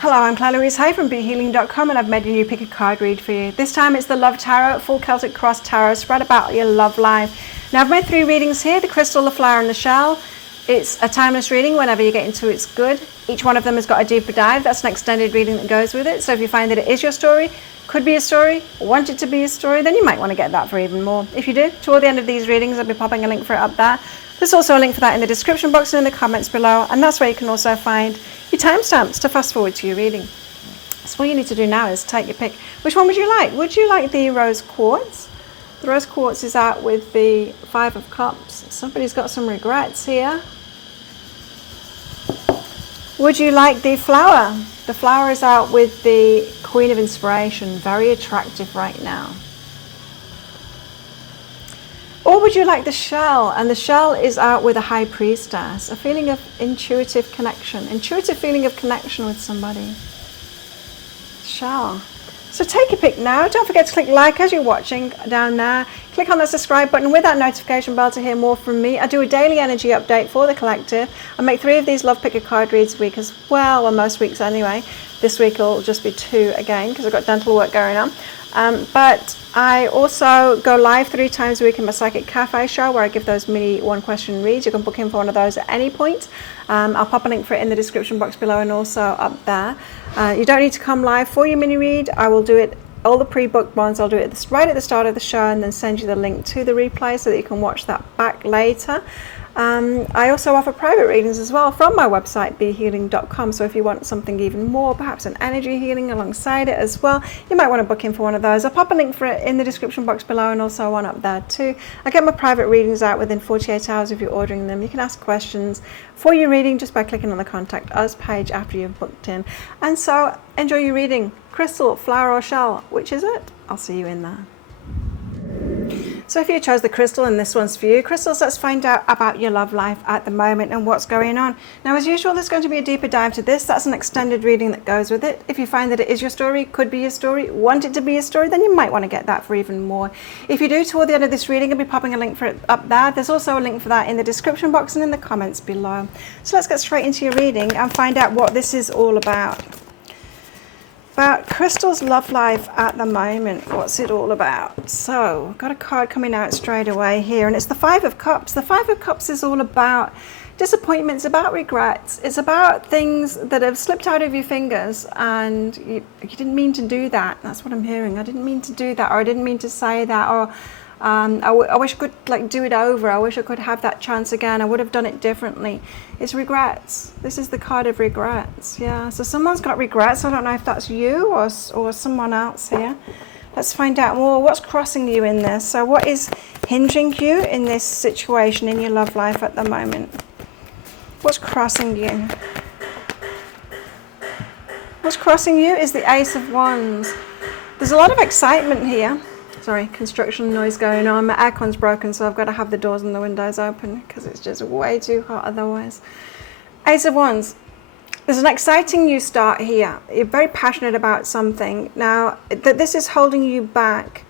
Hello, I'm Claire Louise Hay from BeHealing.com and I've made a new pick a card read for you. This time it's the Love Tarot, full Celtic Cross Tarot, spread about your love life. Now I've made 3 readings here, the crystal, the flower and the shell. It's a timeless reading, whenever you get into it's good. Each one of them has got a deeper dive, that's an extended reading that goes with it. So if you find that it is your story, could be a story, want it to be a story, then you might want to get that for even more. If you do, toward the end of these readings I'll be popping a link for it up there. There's also a link for that in the description box and in the comments below, and that's where you can also find your timestamps to fast forward to your reading. So all you need to do now is take your pick. Which one would you like? Would you like the rose quartz? The rose quartz is out with the 5 of cups. Somebody's got some regrets here. Would you like the flower? The flower is out with the Queen of Inspiration, very attractive right now. Or would you like the shell? And the shell is out with a High Priestess, a feeling of intuitive connection, intuitive feeling of connection with somebody. Shell. So take your pick now. Don't forget to click like as you're watching down there. Click on the subscribe button with that notification bell to hear more from me. I do a daily energy update for the collective. I make 3 of these Love Picker card reads a week as well most weeks anyway. This week will just be 2 again because I've got dental work going on. But I also go live 3 times a week in my Psychic Cafe show where I give those mini 1-question reads. You can book in for one of those at any point. I'll pop a link for it in the description box below and also up there. You don't need to come live for your mini read. I will do it, all the pre-booked ones, I'll do it right at the start of the show and then send you the link to the replay so that you can watch that back later. I also offer private readings as well from my website BeHealing.com, so if you want something even more, perhaps an energy healing alongside it as well, you might want to book in for one of those. I'll pop a link for it in the description box below and also one up there too. I get my private readings out within 48 hours if you're ordering them. You can ask questions for your reading just by clicking on the Contact Us page after you've booked in. And so enjoy your reading. Crystal, flower or shell, which is it? I'll see you in there. So if you chose the crystal and this one's for you, crystals, let's find out about your love life at the moment and what's going on. Now, as usual, there's going to be a deeper dive to this. That's an extended reading that goes with it. If you find that it is your story, could be your story, want it to be a story, then you might want to get that for even more. If you do, toward the end of this reading, I'll be popping a link for it up there. There's also a link for that in the description box and in the comments below. So let's get straight into your reading and find out what this is all about. About Crystal's love life at the moment. What's it all about? So, I've got a card coming out straight away here, and it's the 5 of Cups. The 5 of Cups is all about disappointments, about regrets. It's about things that have slipped out of your fingers, and you didn't mean to do that. That's what I'm hearing. I didn't mean to do that, or I didn't mean to say that, or I wish I could do it over. I wish I could have that chance again. I would have done it differently. It's regrets. This is the card of regrets. Yeah, so someone's got regrets. I don't know if that's you or someone else here. Let's find out more. What's crossing you in this? So what is hindering you in this situation in your love life at the moment? What's crossing you? What's crossing you is the Ace of Wands. There's a lot of excitement here. Sorry, construction noise going on. My aircon's broken, so I've got to have the doors and the windows open because it's just way too hot otherwise. Ace of Wands. There's an exciting new start here. You're very passionate about something. Now, that this is holding you back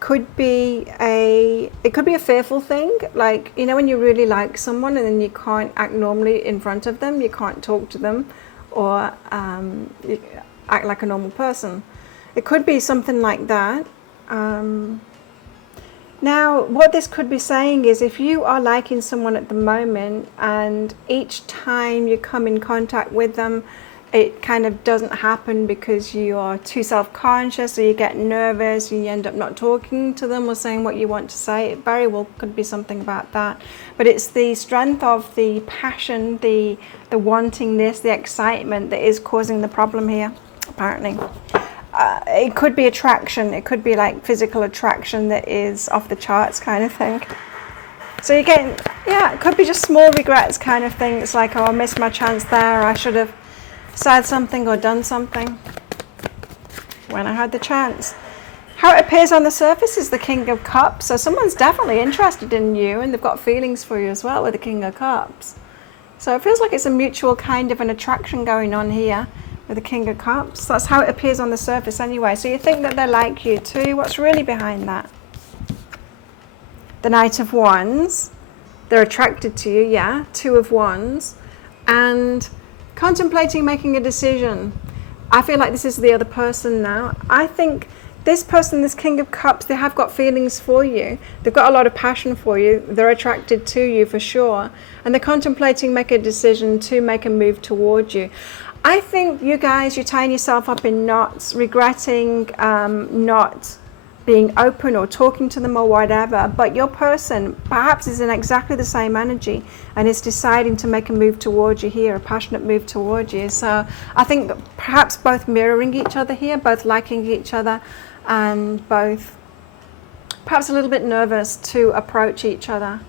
could be a fearful thing. Like, you know, when you really like someone and then you can't act normally in front of them, you can't talk to them or you act like a normal person. It could be something like that. Now, what this could be saying is if you are liking someone at the moment and each time you come in contact with them, it kind of doesn't happen because you are too self-conscious or you get nervous and you end up not talking to them or saying what you want to say. It very well could be something about that. But it's the strength of the passion, the wanting this, the excitement that is causing the problem here, apparently. It could be attraction. It could be like physical attraction that is off the charts kind of thing. So you're getting, yeah, it could be just small regrets kind of thing. It's like, oh, I missed my chance there. I should have said something or done something when I had the chance. How it appears on the surface is the King of Cups. So someone's definitely interested in you and they've got feelings for you as well with the King of Cups. So it feels like it's a mutual kind of an attraction going on here with the King of Cups. That's how it appears on the surface anyway. So you think that they like you too. What's really behind that? The Knight of Wands. They're attracted to you, yeah. 2 of Wands. And contemplating making a decision. I feel like this is the other person now. I think this person, this King of Cups, they have got feelings for you. They've got a lot of passion for you. They're attracted to you for sure. And they're contemplating making a decision to make a move toward you. I think you guys, you're tying yourself up in knots, regretting not being open or talking to them or whatever, but your person perhaps is in exactly the same energy and is deciding to make a move towards you here, a passionate move towards you. So I think perhaps both mirroring each other here, both liking each other, and both perhaps a little bit nervous to approach each other.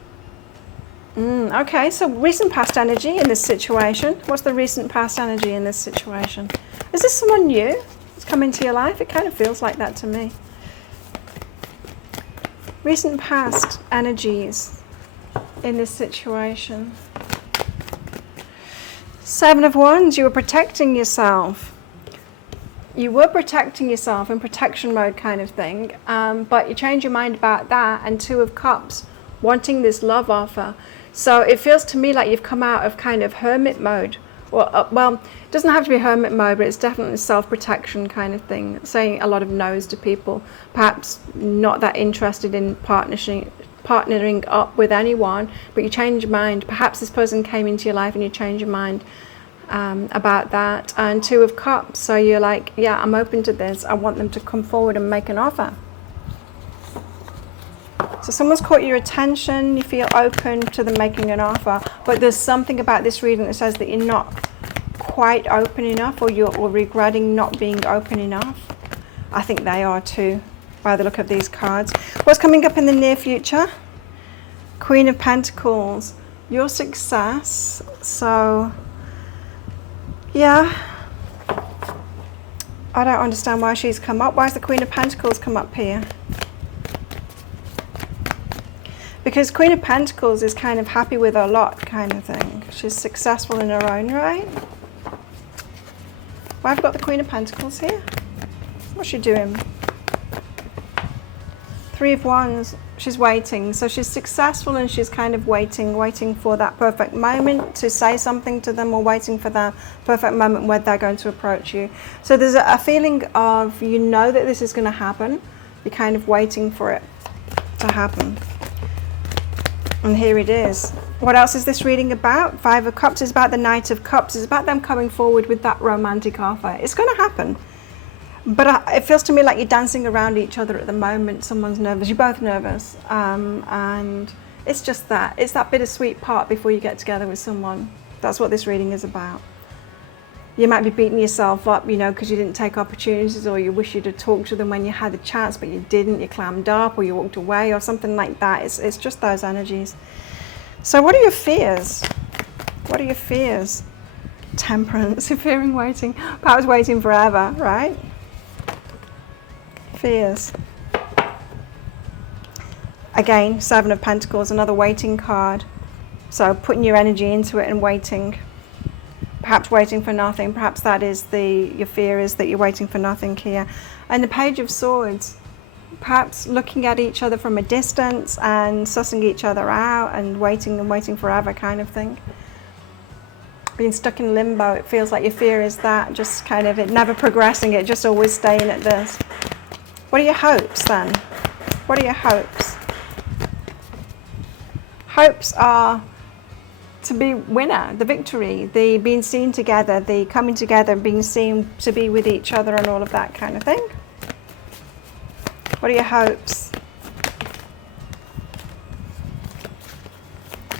Okay, so recent past energy in this situation. What's the recent past energy in this situation? Is this someone new that's come into your life? It kind of feels like that to me. Recent past energies in this situation. Seven of Wands, you were protecting yourself. You were protecting yourself in protection mode kind of thing, but you changed your mind about that, and Two of Cups, wanting this love offer. So it feels to me like you've come out of kind of hermit mode. Well, it doesn't have to be hermit mode, but it's definitely self-protection kind of thing, saying a lot of no's to people, perhaps not that interested in partnering up with anyone, but you change your mind. Perhaps this person came into your life and you change your mind about that. And Two of Cups, so you're like, yeah, I'm open to this. I want them to come forward and make an offer. So someone's caught your attention, you feel open to them making an offer, but there's something about this reading that says that you're not quite open enough, or you're regretting not being open enough. I think they are too, by the look of these cards. What's coming up in the near future? Queen of Pentacles, your success. So, yeah, I don't understand why she's come up. Why has the Queen of Pentacles come up here? Because Queen of Pentacles is kind of happy with her lot kind of thing. She's successful in her own right. Why have I got the Queen of Pentacles here? What's she doing? Three of Wands, she's waiting. So she's successful and she's kind of waiting for that perfect moment to say something to them, or waiting for that perfect moment where they're going to approach you. So there's a feeling of, you know that this is going to happen. You're kind of waiting for it to happen. And here it is. What else is this reading about? Five of Cups is about the Knight of Cups. It's about them coming forward with that romantic offer. It's going to happen. But it feels to me like you're dancing around each other at the moment. Someone's nervous. You're both nervous. And it's just that. It's that bittersweet part before you get together with someone. That's what this reading is about. You might be beating yourself up, you know, because you didn't take opportunities, or you wish you'd have talked to them when you had the chance, but you didn't. You clammed up, or you walked away, or something like that. It's just those energies. So what are your fears? What are your fears? Temperance, fearing waiting. Perhaps waiting forever, right? Fears. Again, Seven of Pentacles, another waiting card. So putting your energy into it and waiting. Perhaps waiting for nothing. Perhaps that is your fear, is that you're waiting for nothing here. And the Page of Swords, perhaps looking at each other from a distance and sussing each other out and waiting forever kind of thing. Being stuck in limbo, it feels like your fear is that, just kind of it never progressing, it just always staying at this. What are your hopes then? What are your hopes? Hopes are to be winner, the victory, the being seen together, the coming together, being seen to be with each other, and all of that kind of thing. What are your hopes?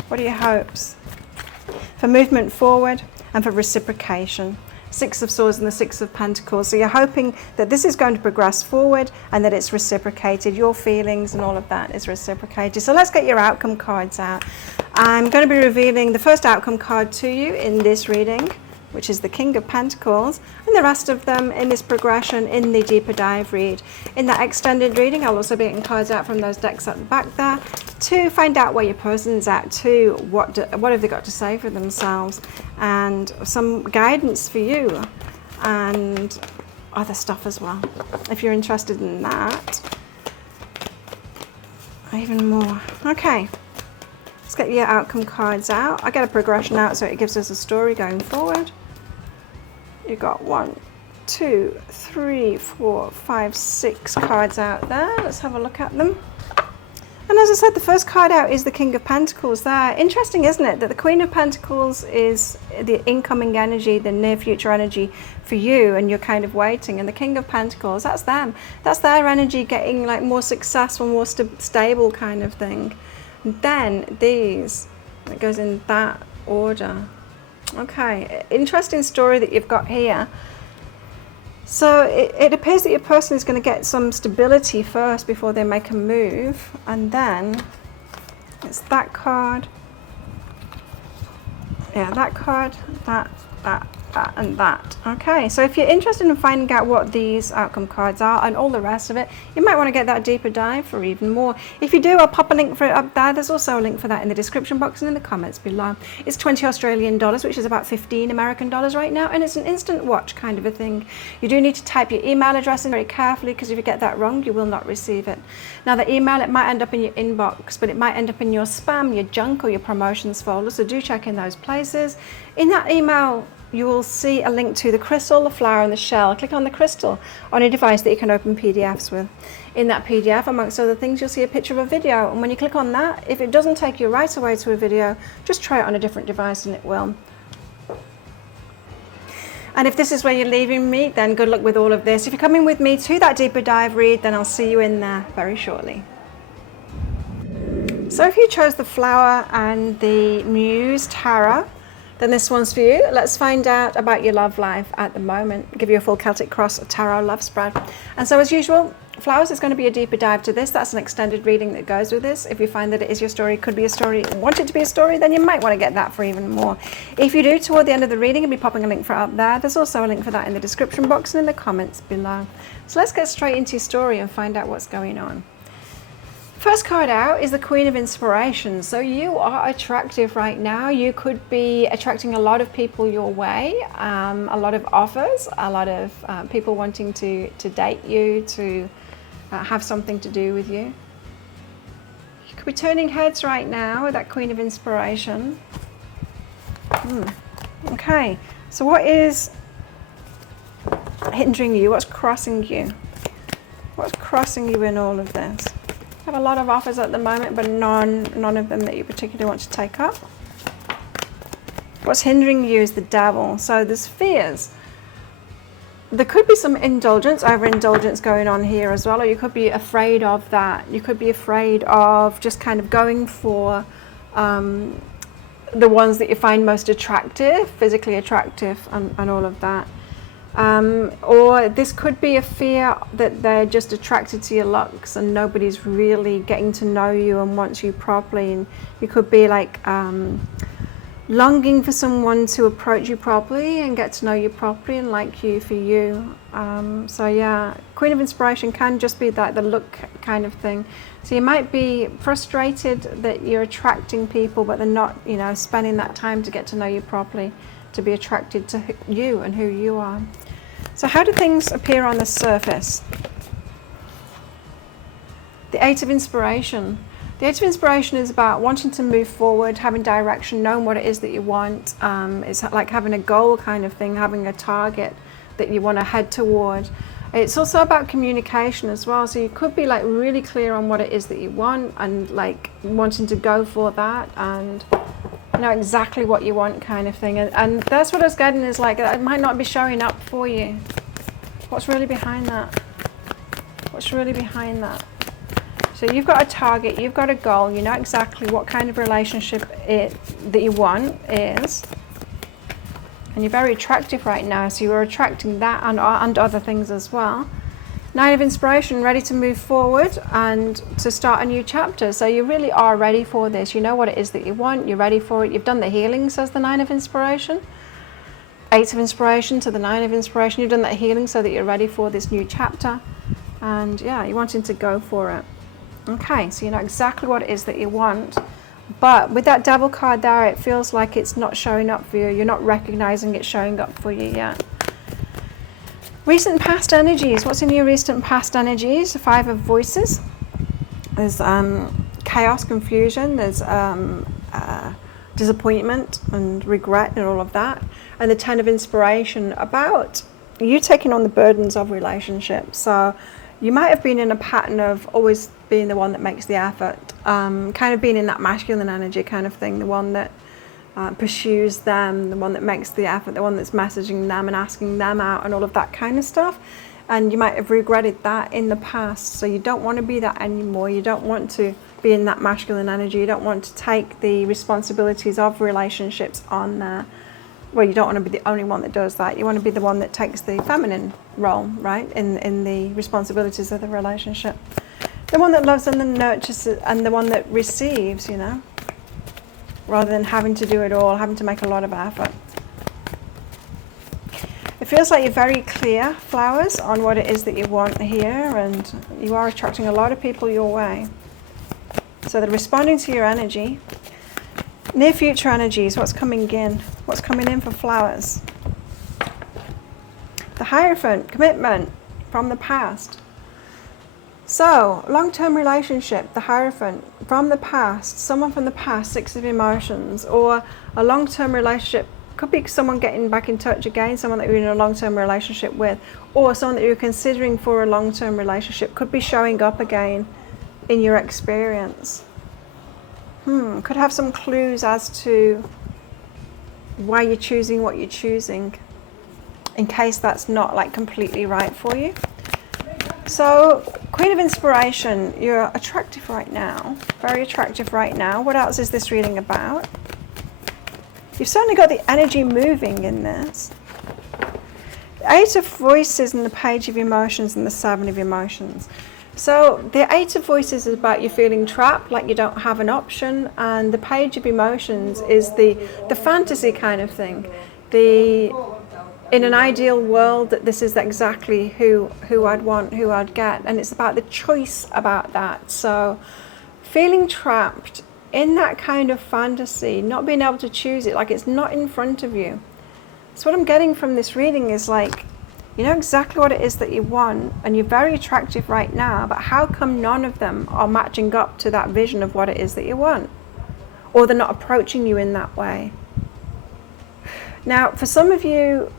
What are your hopes? For movement forward and for reciprocation. Six of Swords and the Six of Pentacles. So you're hoping that this is going to progress forward and that it's reciprocated. Your feelings and all of that is reciprocated. So let's get your outcome cards out. I'm going to be revealing the first outcome card to you in this reading, which is the King of Pentacles, and the rest of them in this progression in the deeper dive read. In that extended reading, I'll also be getting cards out from those decks at the back there to find out where your person's at too, what have they got to say for themselves, and some guidance for you and other stuff as well, if you're interested in that. Even more. Okay, let's get your outcome cards out. I get a progression out so it gives us a story going forward. You got 1, 2, 3, 4, 5, 6 cards out there. Let's have a look at them. And as I said, the first card out is the King of Pentacles there. Interesting, isn't it, that the Queen of Pentacles is the incoming energy, the near future energy for you, and you're kind of waiting. And the King of Pentacles, that's them. That's their energy getting like more successful, more stable kind of thing. And then these, it goes in that order. Okay, interesting story that you've got here. So it appears that your person is going to get some stability first before they make a move, and then it's that card, yeah, that card, that, and that. Okay, so if you're interested in finding out what these outcome cards are and all the rest of it, you might want to get that deeper dive for even more. If you do, I'll pop a link for it up there. There's also a link for that in the description box and in the comments below. It's 20 Australian dollars, which is about 15 American dollars right now, and it's an instant watch kind of a thing. You do need to type your email address in very carefully, because if you get that wrong, you will not receive it. Now, the email, it might end up in your inbox, but it might end up in your spam, your junk, or your promotions folder, so do check in those places. In that email, you will see a link to the crystal, the flower, and the shell. Click on the crystal on a device that you can open PDFs with. In that PDF, amongst other things, you'll see a picture of a video, and when you click on that, if it doesn't take you right away to a video, just try it on a different device and it will. And if this is where you're leaving me, then good luck with all of this. If you're coming with me to that deeper dive read, then I'll see you in there very shortly. So if you chose the flower and the Muse Tarot, then this one's for you. Let's find out about your love life at the moment. Give you a full Celtic Cross Tarot love spread. And so as usual, flowers is going to be a deeper dive to this. That's an extended reading that goes with this. If you find that it is your story, could be a story, want it to be a story, then you might want to get that for even more. If you do, toward the end of the reading, I'll be popping a link for it up there. There's also a link for that in the description box and in the comments below. So let's get straight into your story and find out what's going on. First card out is the Queen of Inspiration. So you are attractive right now. You could be attracting a lot of people your way, a lot of offers, a lot of people wanting to date you, to have something to do with you. You could be turning heads right now with that Queen of Inspiration. Okay, so what is hindering you? What's crossing you? What's crossing you in all of this? I have a lot of offers at the moment, but none of them that you particularly want to take up. What's hindering you is the Devil. So there's fears. There could be some indulgence, overindulgence going on here as well, or you could be afraid of that. You could be afraid of just kind of going for the ones that you find most attractive, physically attractive, and all of that. Or this could be a fear that they're just attracted to your looks and nobody's really getting to know you and wants you properly. And you could be like longing for someone to approach you properly and get to know you properly and like you for you. So yeah, Queen of Inspiration can just be that, the look kind of thing. So you might be frustrated that you're attracting people, but they're not, you know, spending that time to get to know you properly, to be attracted to you and who you are. So how do things appear on the surface? The Eight of Inspiration. The Eight of Inspiration is about wanting to move forward, having direction, knowing what it is that you want. It's like having a goal kind of thing, having a target that you want to head toward. It's also about communication as well. So you could be like really clear on what it is that you want and like wanting to go for that and know exactly what you want kind of thing. And that's what I was getting, is like it might not be showing up for you. What's really behind that? What's really behind that? So you've got a target, you've got a goal, you know exactly what kind of relationship that you want is. And you're very attractive right now, so you're attracting that and other things as well. Nine of Inspiration, ready to move forward and to start a new chapter. So you really are ready for this. You know what it is that you want, you're ready for it. You've done the healing, says the Nine of Inspiration. Eight of Inspiration to the Nine of Inspiration. You've done that healing so that you're ready for this new chapter. And yeah, you're wanting to go for it. Okay, so you know exactly what it is that you want. But with that Devil card there, it feels like it's not showing up for you. You're not recognizing it showing up for you yet. Recent past energies. What's in your recent past energies? Five of Voices. There's chaos, confusion. There's disappointment and regret and all of that. And the Ten of Inspiration, about you taking on the burdens of relationships. So you might have been in a pattern of always being the one that makes the effort, kind of being in that masculine energy kind of thing, the one that pursues them, the one that makes the effort, the one that's messaging them and asking them out and all of that kind of stuff. And you might have regretted that in the past. So you don't want to be that anymore. You don't want to be in that masculine energy. You don't want to take the responsibilities of relationships on there. Well, you don't want to be the only one that does that. You want to be the one that takes the feminine role, right, in the responsibilities of the relationship. The one that loves and then nurtures it, and the one that receives, you know, rather than having to do it all, having to make a lot of effort. It feels like you're very clear, flowers, on what it is that you want here, and you are attracting a lot of people your way. So they're responding to your energy. Near future energies, what's coming in? What's coming in for flowers? The Hierophant, commitment from the past. So, long-term relationship, the Hierophant, from the past, someone from the past, Six of Emotions, or a long-term relationship, could be someone getting back in touch again, someone that you're in a long-term relationship with, or someone that you're considering for a long-term relationship, could be showing up again in your experience. Could have some clues as to why you're choosing what you're choosing, in case that's not like completely right for you. So, Queen of Inspiration, you're attractive right now, very attractive right now. What else is this reading about? You've certainly got the energy moving in this. The Eight of Voices and the Page of Emotions and the Seven of Emotions. So the Eight of Voices is about you feeling trapped, like you don't have an option, and the Page of Emotions is the fantasy kind of thing. In an ideal world, that this is exactly who I'd want, who I'd get, and it's about the choice about that. So feeling trapped in that kind of fantasy, not being able to choose it, like it's not in front of you. So what I'm getting from this reading is like, you know exactly what it is that you want, and you're very attractive right now, but how come none of them are matching up to that vision of what it is that you want? Or they're not approaching you in that way. Now, for some of you,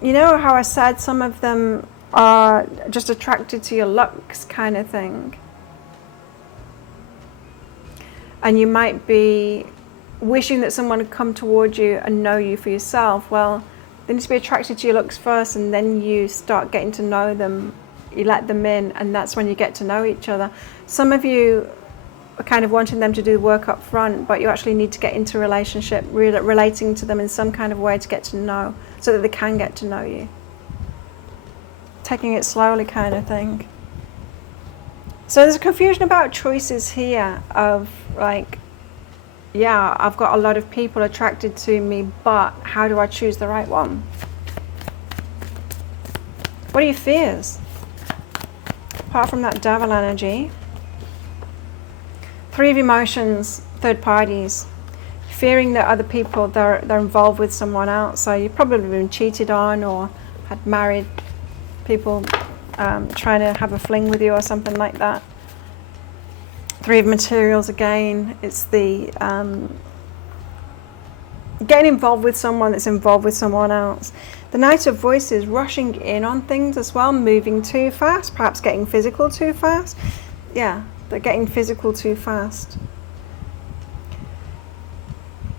you know how I said some of them are just attracted to your looks kind of thing. And you might be wishing that someone would come toward you and know you for yourself. Well, they need to be attracted to your looks first, and then you start getting to know them. You let them in, and that's when you get to know each other. Some of you are kind of wanting them to do the work up front, but you actually need to get into a relationship, relating to them in some kind of way to get to know, so that they can get to know you. Taking it slowly kind of thing. So there's a confusion about choices here of like, yeah, I've got a lot of people attracted to me, but how do I choose the right one? What are your fears? Apart from that devil energy. Three of Emotions, third parties. Fearing that other people, they're involved with someone else. So you've probably been cheated on or had married people trying to have a fling with you or something like that. Three of Materials again, it's the getting involved with someone that's involved with someone else. The Knight of Voices, rushing in on things as well, moving too fast, perhaps getting physical too fast. Yeah, they're getting physical too fast.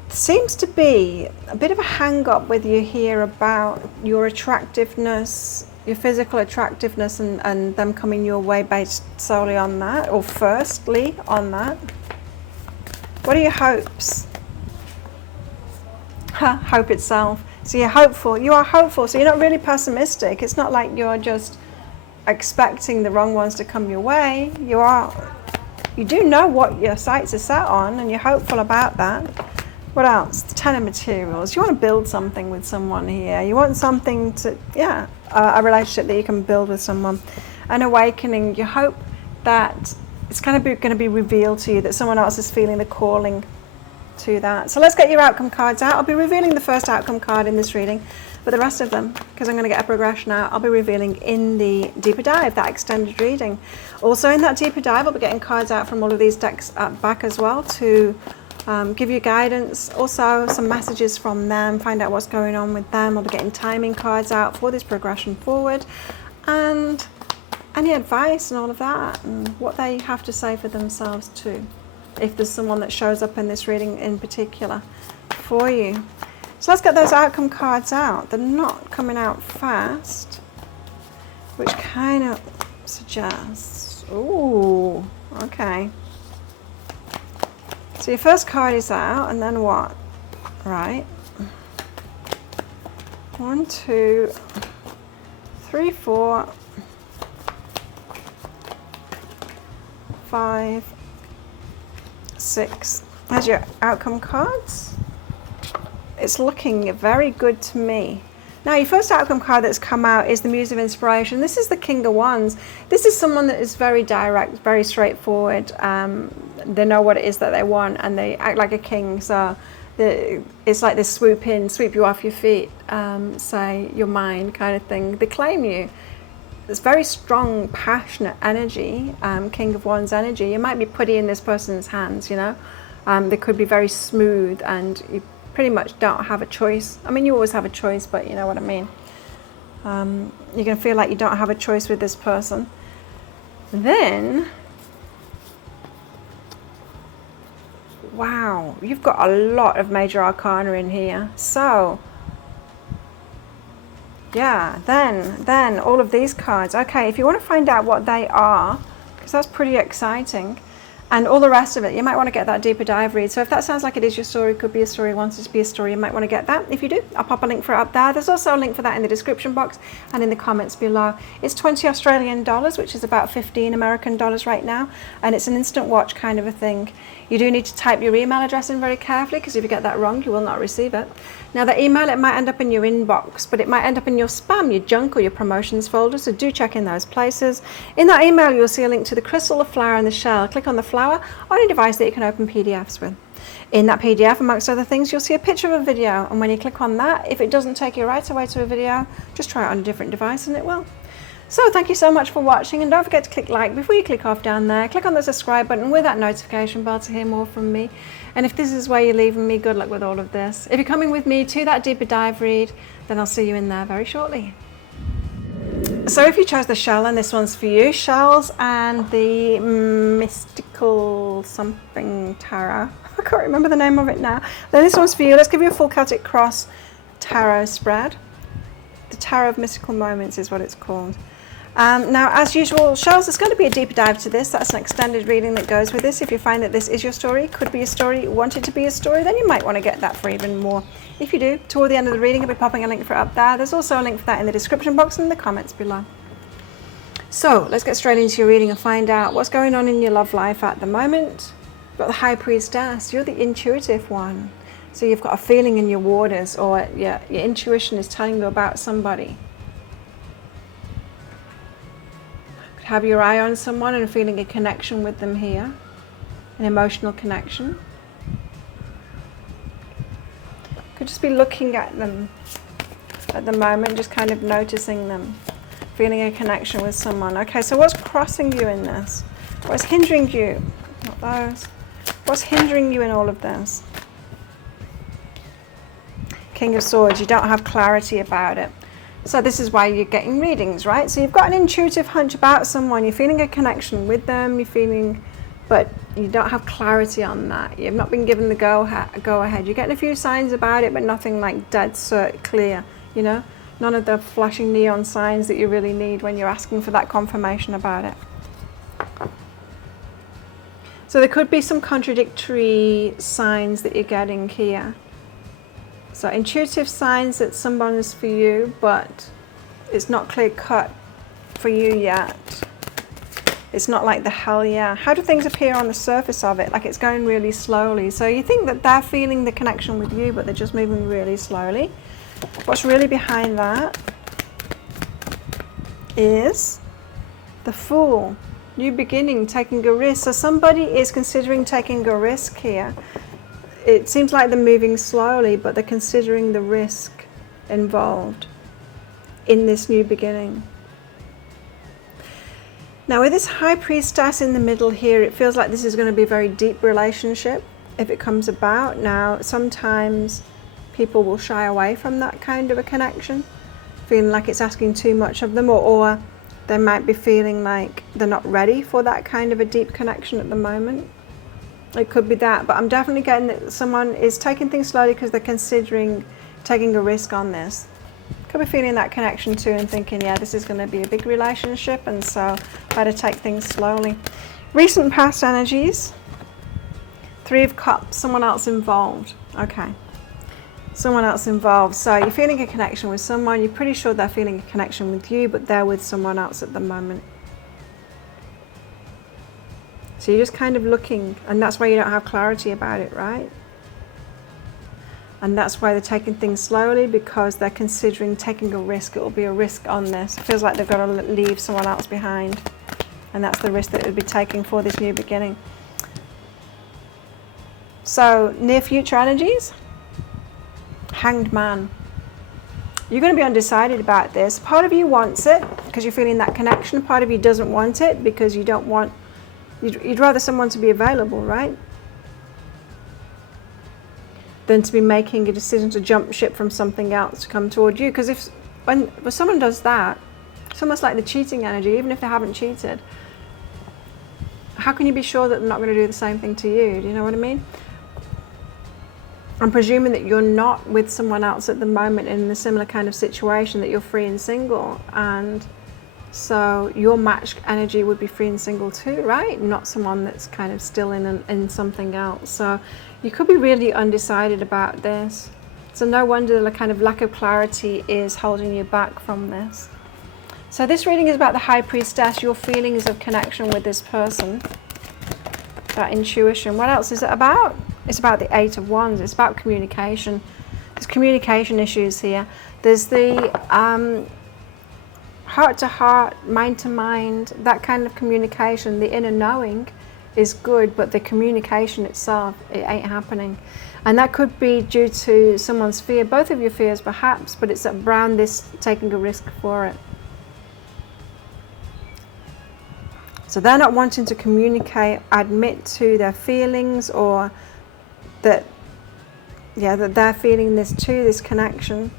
Seems to be a bit of a hang-up with you here about your attractiveness, your physical attractiveness, and them coming your way based solely on that, or firstly on that. What are your hopes? Hope itself. So you're hopeful. You are hopeful. So you're not really pessimistic. It's not like you're just expecting the wrong ones to come your way. You do know what your sights are set on, and you're hopeful about that. What else? The Ten of Materials. You want to build something with someone here. You want something to, a relationship that you can build with someone. An awakening. You hope that it's kind of going to be revealed to you that someone else is feeling the calling to that. So let's get your outcome cards out. I'll be revealing the first outcome card in this reading, but the rest of them, because I'm going to get a progression out, I'll be revealing in the deeper dive, that extended reading. Also in that deeper dive, I'll be getting cards out from all of these decks back as well to give you guidance, also some messages from them, find out what's going on with them. I'll be getting timing cards out for this progression forward, and any advice and all of that, and what they have to say for themselves too, if there's someone that shows up in this reading in particular for you. So let's get those outcome cards out. They're not coming out fast, which kind of suggests, ooh, okay. So your first card is out, and then what? Right. 1, 2, 3, 4, 5, 6. There's your outcome cards. It's looking very good to me. Now, your first outcome card that's come out is the Muse of Inspiration. This is the King of Wands. This is someone that is very direct, very straightforward. They know what it is that they want, and they act like a king. So it's like this swoop in, sweep you off your feet, say your mind kind of thing. They claim you. It's very strong, passionate energy, King of Wands energy. You might be putting in this person's hands, you know. They could be very smooth, and you pretty much don't have a choice. I mean, you always have a choice, but you know what I mean. You're going to feel like you don't have a choice with this person. Then, wow, you've got a lot of major arcana in here. So, yeah, then all of these cards. Okay, if you want to find out what they are, because that's pretty exciting, and all the rest of it, you might want to get that deeper dive read. So if that sounds like it is your story, could be a story, wants it to be a story, you might want to get that. If you do, I'll pop a link for it up there. There's also a link for that in the description box and in the comments below. It's 20 Australian dollars, which is about 15 American dollars right now, and it's an instant watch kind of a thing. You do need to type your email address in very carefully, because if you get that wrong, you will not receive it. Now, the email, it might end up in your inbox, but it might end up in your spam, your junk, or your promotions folder, so do check in those places. In that email, you'll see a link to the crystal, the flower, and the shell. Click on the flower on a device that you can open PDFs with. In that PDF, amongst other things, you'll see a picture of a video, and when you click on that, if it doesn't take you right away to a video, just try it on a different device and it will. So thank you so much for watching, and don't forget to click like before you click off down there. Click on the subscribe button with that notification bell to hear more from me. And if this is where you're leaving me, good luck with all of this. If you're coming with me to that deeper dive read, then I'll see you in there very shortly. So if you chose the shell, and this one's for you, shells and the mystical something tarot. I can't remember the name of it now. Then this one's for you. Let's give you a full Celtic Cross tarot spread. The Tarot of Mystical Moments is what it's called. Now, as usual, shells, there's going to be a deeper dive to this. That's an extended reading that goes with this. If you find that this is your story, could be a story, want it to be a story, then you might want to get that for even more. If you do, toward the end of the reading, I'll be popping a link for it up there. There's also a link for that in the description box and in the comments below. So, let's get straight into your reading and find out what's going on in your love life at the moment. You've got the High Priestess. You're the intuitive one. So you've got a feeling in your waters, or your intuition is telling you about somebody. Could have your eye on someone and feeling a connection with them here, an emotional connection. Could just be looking at them at the moment, just kind of noticing them, feeling a connection with someone. Okay, so what's crossing you in this? What's hindering you? Not those. What's hindering you in all of this? King of Swords, you don't have clarity about it. So this is why you're getting readings, right? So you've got an intuitive hunch about someone, you're feeling a connection with them, you're feeling, but you don't have clarity on that. You've not been given the go ahead. You're getting a few signs about it, but nothing like dead cert clear, you know? None of the flashing neon signs that you really need when you're asking for that confirmation about it. So there could be some contradictory signs that you're getting here. So intuitive signs that someone is for you, but it's not clear cut for you yet. It's not like the hell yeah. How do things appear on the surface of it? Like it's going really slowly. So you think that they're feeling the connection with you, but they're just moving really slowly. What's really behind that is the Fool. New beginning, taking a risk. So somebody is considering taking a risk here. It seems like they're moving slowly, but they're considering the risk involved in this new beginning. Now with this High Priestess in the middle here, it feels like this is going to be a very deep relationship. if it comes about. Now, sometimes people will shy away from that kind of a connection, feeling like it's asking too much of them, or they might be feeling like they're not ready for that kind of a deep connection at the moment. It could be that, but I'm definitely getting that someone is taking things slowly because they're considering taking a risk on this. Could be feeling that connection too and thinking, yeah, this is going to be a big relationship, and so better take things slowly. Recent past energies. 3 of Cups, someone else involved. Okay. Someone else involved. So you're feeling a connection with someone. You're pretty sure they're feeling a connection with you, but they're with someone else at the moment. So you're just kind of looking, and that's why you don't have clarity about it, right? And that's why they're taking things slowly, because they're considering taking a risk. It will be a risk on this. It feels like they've got to leave someone else behind. And that's the risk that it would be taking for this new beginning. So, near future energies. Hanged Man. You're going to be undecided about this. Part of you wants it because you're feeling that connection. Part of you doesn't want it because you don't want, you'd rather someone to be available, right? Than to be making a decision to jump ship from something else to come toward you. Because when someone does that, it's almost like the cheating energy, even if they haven't cheated. How can you be sure that they're not going to do the same thing to you? Do you know what I mean? I'm presuming that you're not with someone else at the moment in a similar kind of situation, that you're free and single, and so your match energy would be free and single too, right? Not someone that's kind of still in something else. So you could be really undecided about this. So no wonder the kind of lack of clarity is holding you back from this. So this reading is about the High Priestess, your feelings of connection with this person, that intuition. What else is it about? It's about the 8 of Wands. It's about communication. There's communication issues here. There's the heart to heart, mind to mind, that kind of communication. The inner knowing is good, but the communication itself, it ain't happening. And that could be due to someone's fear, both of your fears perhaps, but it's around this taking a risk for it. So they're not wanting to communicate, admit to their feelings, or that they're feeling this too, this connection,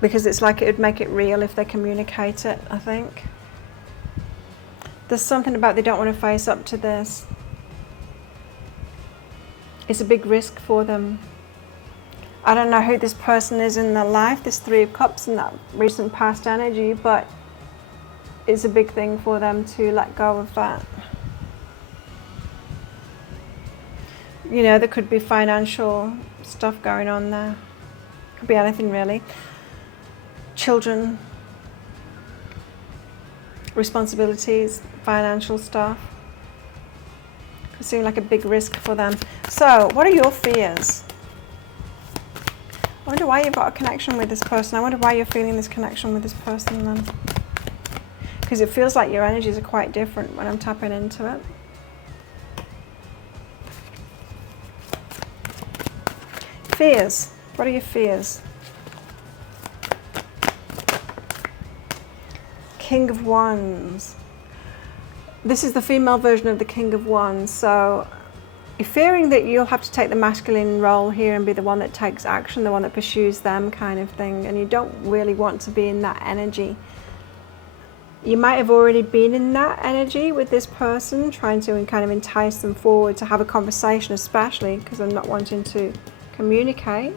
because it's like it would make it real if they communicate it, I think. There's something about they don't want to face up to this. It's a big risk for them. I don't know who this person is in their life, this 3 of Cups and that recent past energy, but it's a big thing for them to let go of that. You know, there could be financial stuff going on there. Could be anything really. Children, responsibilities, financial stuff. Could seem like a big risk for them. So, what are your fears? I wonder why you've got a connection with this person. I wonder why you're feeling this connection with this person then. Because it feels like your energies are quite different when I'm tapping into it. Fears. What are your fears? King of Wands. This is the female version of the King of Wands. So you're fearing that you'll have to take the masculine role here and be the one that takes action, the one that pursues them kind of thing. And you don't really want to be in that energy. You might have already been in that energy with this person, trying to kind of entice them forward to have a conversation, especially because they're not wanting to communicate.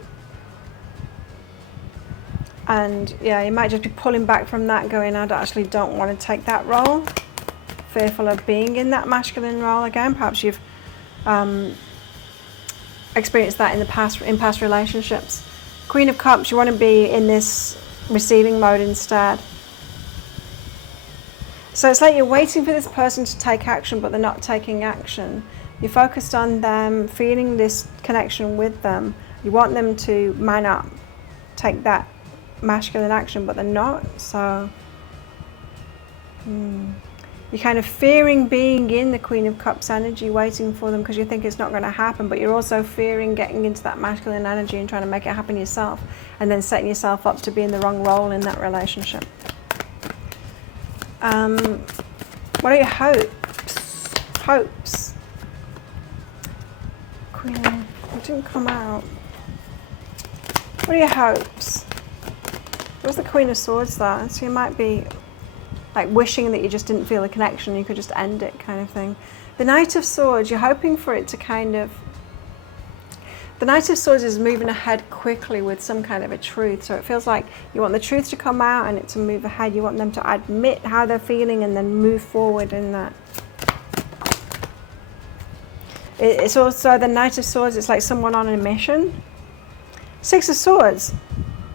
And yeah, you might just be pulling back from that, going, I actually don't want to take that role, fearful of being in that masculine role again. Perhaps you've experienced that in past relationships. Queen of Cups, you want to be in this receiving mode instead. So it's like you're waiting for this person to take action, but they're not taking action. You're focused on them, feeling this connection with them. You want them to man up, take that masculine action, but they're not. So you're kind of fearing being in the Queen of Cups energy, waiting for them because you think it's not going to happen, but you're also fearing getting into that masculine energy and trying to make it happen yourself, and then setting yourself up to be in the wrong role in that relationship. What are your hopes? It didn't come out. What are your hopes? There's the Queen of Swords there, so you might be like wishing that you just didn't feel a connection, you could just end it kind of thing. The Knight of Swords, you're hoping for it to kind of... The Knight of Swords is moving ahead quickly with some kind of a truth, so it feels like you want the truth to come out and it to move ahead. You want them to admit how they're feeling and then move forward in that. It's also the Knight of Swords, it's like someone on a mission. Six of Swords,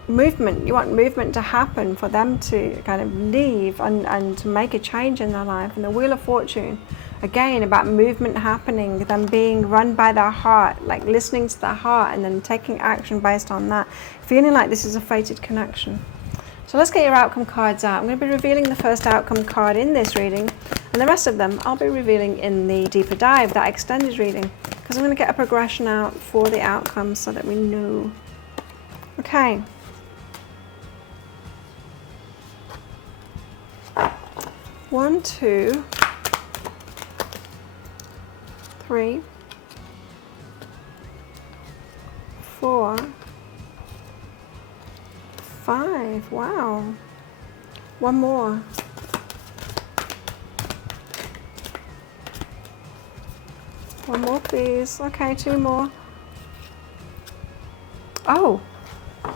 movement. You want movement to happen for them to kind of leave and to make a change in their life. And the Wheel of Fortune, again, about movement happening, them being run by their heart, like listening to their heart and then taking action based on that, feeling like this is a fated connection. So let's get your outcome cards out. I'm going to be revealing the first outcome card in this reading, and the rest of them I'll be revealing in the deeper dive, that extended reading, because I'm going to get a progression out for the outcomes so that we know. Okay. One, two, three, 4, 5. Wow. One more. One more, please. Okay, 2 more. Oh,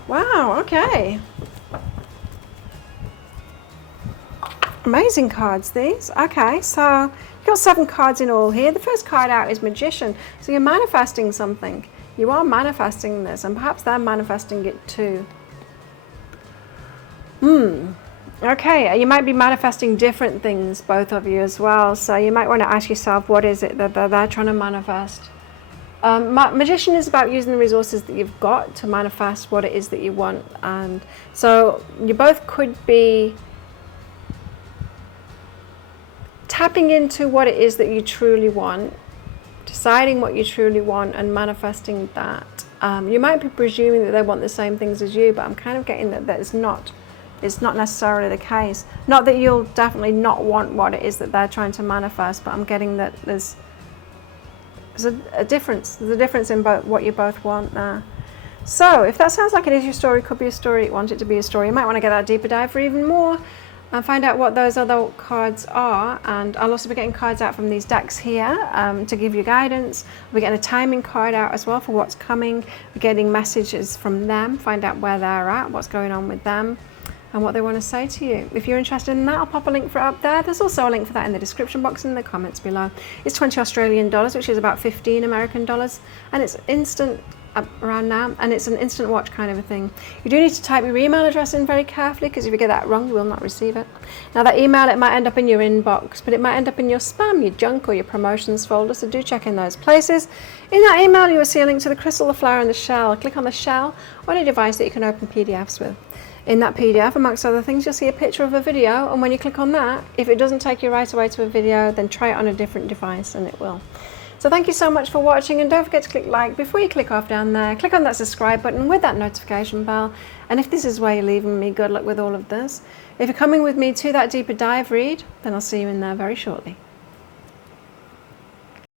wow, okay. Amazing cards, these. Okay, so you've got 7 cards in all here. The first card out is Magician. So you're manifesting something. You are manifesting this, and perhaps they're manifesting it too. Okay, you might be manifesting different things, both of you as well. So you might want to ask yourself, what is it that they're trying to manifest? Magician is about using the resources that you've got to manifest what it is that you want. And so you both could be tapping into what it is that you truly want, deciding what you truly want and manifesting that. You might be presuming that they want the same things as you, but I'm kind of getting that it's not necessarily the case. Not that you'll definitely not want what it is that they're trying to manifest, but I'm getting that there's a difference. There's a difference in what you both want there. So if that sounds like it is your story, could be a story, you want it to be a story, you might want to get that deeper dive for even more and find out what those other cards are. And I'll also be getting cards out from these decks here to give you guidance. We're getting a timing card out as well for what's coming. We're getting messages from them, find out where they're at, what's going on with them, and what they want to say to you. If you're interested in that, I'll pop a link for it up there. There's also a link for that in the description box and in the comments below. It's 20 Australian dollars, which is about 15 American dollars, and it's instant around now, and it's an instant watch kind of a thing. You do need to type your email address in very carefully, because if you get that wrong, you will not receive it. Now that email, it might end up in your inbox, but it might end up in your spam, your junk, or your promotions folder, so do check in those places. In that email, you will see a link to the crystal, the flower, and the shell. Click on the shell on a device that you can open PDFs with. In that PDF, amongst other things, you'll see a picture of a video, and when you click on that, if it doesn't take you right away to a video, then try it on a different device and it will. So thank you so much for watching, and don't forget to click like before you click off down there. Click on that subscribe button with that notification bell, and if this is where you're leaving me, good luck with all of this. If you're coming with me to that deeper dive read, then I'll see you in there very shortly.